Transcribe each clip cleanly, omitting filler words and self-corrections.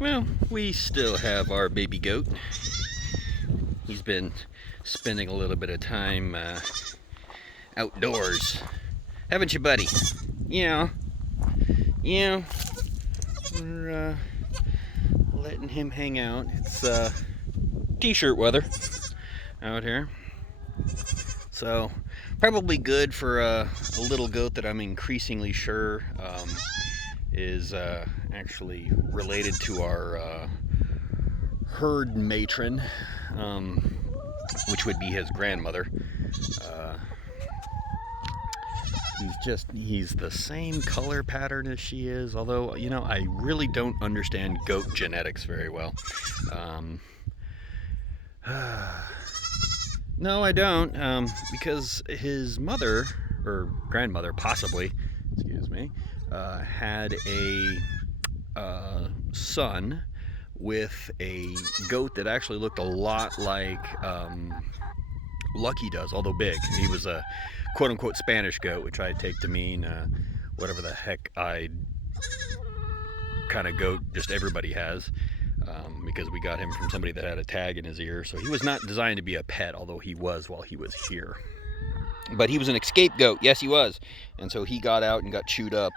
Well, we still have our baby goat. He's been spending a little bit of time outdoors. Haven't you, buddy? Yeah. Yeah. We're letting him hang out. It's t-shirt weather out here. So, probably good for a little goat that I'm increasingly sure is actually related to our herd matron, which would be his grandmother. Uh, he's the same color pattern as she is, although, I really don't understand goat genetics very well. Um, no, I don't, because his mother, or grandmother possibly, excuse me, had a son with a goat that actually looked a lot like Lucky does, although big. He was a quote unquote Spanish goat, which I take to mean whatever the heck I kind of goat just everybody has, because we got him from somebody that had a tag in his ear. So he was not designed to be a pet, although he was while he was here. But he was an escape goat, yes, he was. And so he got out and got chewed up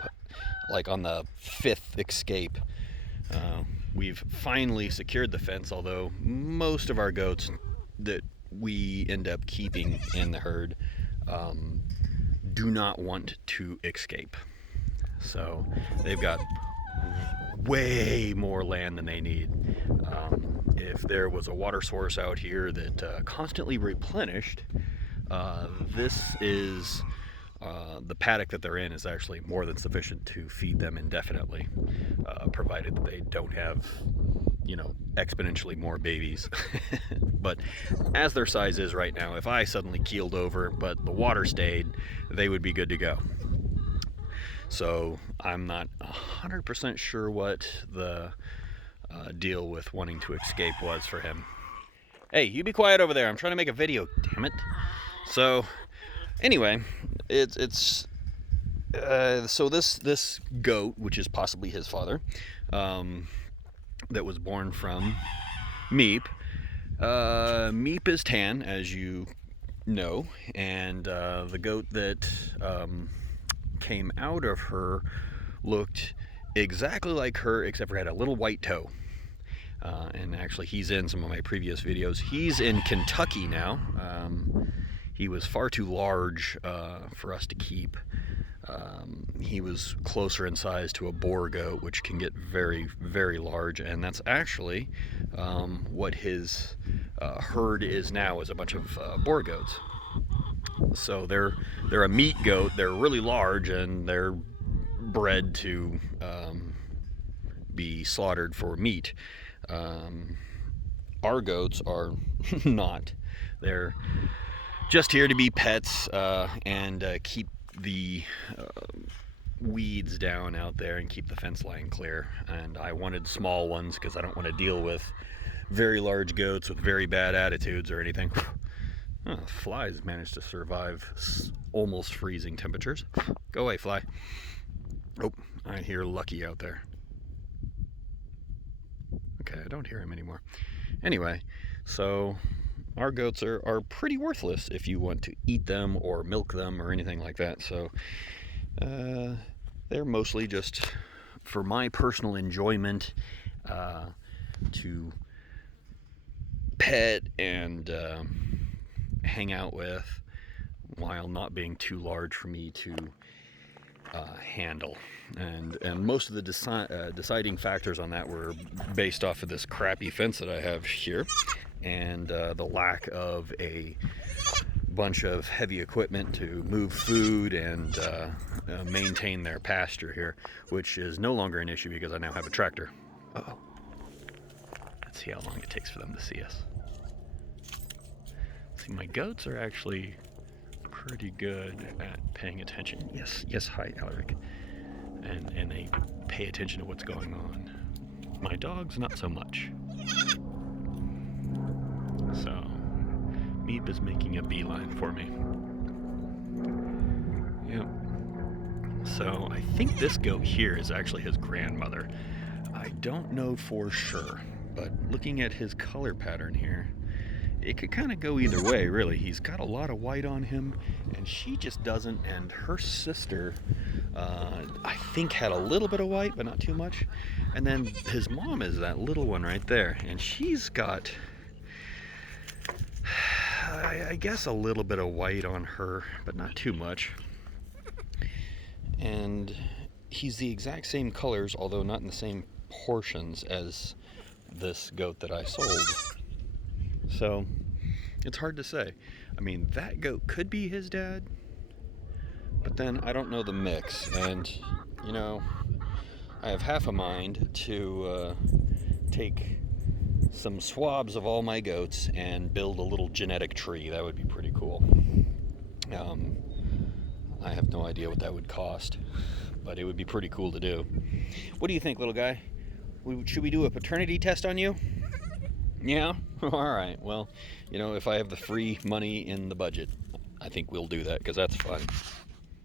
like on the 5th escape. We've finally secured the fence, although most of our goats that we end up keeping in the herd do not want to escape. So they've got way more land than they need. If there was a water source out here that constantly replenished, this is the paddock that they're in is actually more than sufficient to feed them indefinitely, provided that they don't have, exponentially more babies. But as their size is right now, if I suddenly keeled over but the water stayed, they would be good to go. So I'm not 100% sure what the deal with wanting to escape was for him. Hey, you be quiet over there. I'm trying to make a video, damn it. So anyway, it's so this goat, which is possibly his father, that was born from Meep. Meep is tan, as you know, and the goat that came out of her looked exactly like her, except for had a little white toe. And actually, he's in some of my previous videos. He's in Kentucky now. He was far too large for us to keep. He was closer in size to a boar goat, which can get very, very large, and that's actually what his herd is now, is a bunch of boar goats. So they're a meat goat. They're really large, and they're bred to be slaughtered for meat. Our goats are not. They're just here to be pets and keep the weeds down out there and keep the fence line clear. And I wanted small ones because I don't want to deal with very large goats with very bad attitudes or anything. Flies managed to survive almost freezing temperatures. Go away, fly. Oh, I hear Lucky out there. Okay, I don't hear him anymore. Anyway, so our goats are pretty worthless if you want to eat them or milk them or anything like that. So they're mostly just for my personal enjoyment, to pet and hang out with, while not being too large for me to handle. And most of the deciding factors on that were based off of this crappy fence that I have here, and the lack of a bunch of heavy equipment to move food and maintain their pasture here, which is no longer an issue because I now have a tractor. Uh-oh. Let's see how long it takes for them to see us. See, my goats are actually pretty good at paying attention. Yes, hi, Alaric. And they pay attention to what's going on. My dogs, not so much. So, Meep is making a beeline for me. Yep. So, I think this goat here is actually his grandmother. I don't know for sure, but looking at his color pattern here, it could kind of go either way, really. He's got a lot of white on him, and she just doesn't. And her sister, I think, had a little bit of white, but not too much. And then his mom is that little one right there, and she's got, I guess, a little bit of white on her, but not too much. And he's the exact same colors, although not in the same portions as this goat that I sold. So it's hard to say. I mean, that goat could be his dad, but then I don't know the mix. And, you know, I have half a mind to take some swabs of all my goats and build a little genetic tree. That would be pretty cool. I have no idea what that would cost, but it would be pretty cool to do. What do you think, little guy? Should we do a paternity test on you? Yeah? All right. Well, you know, if I have the free money in the budget, I think we'll do that because that's fun.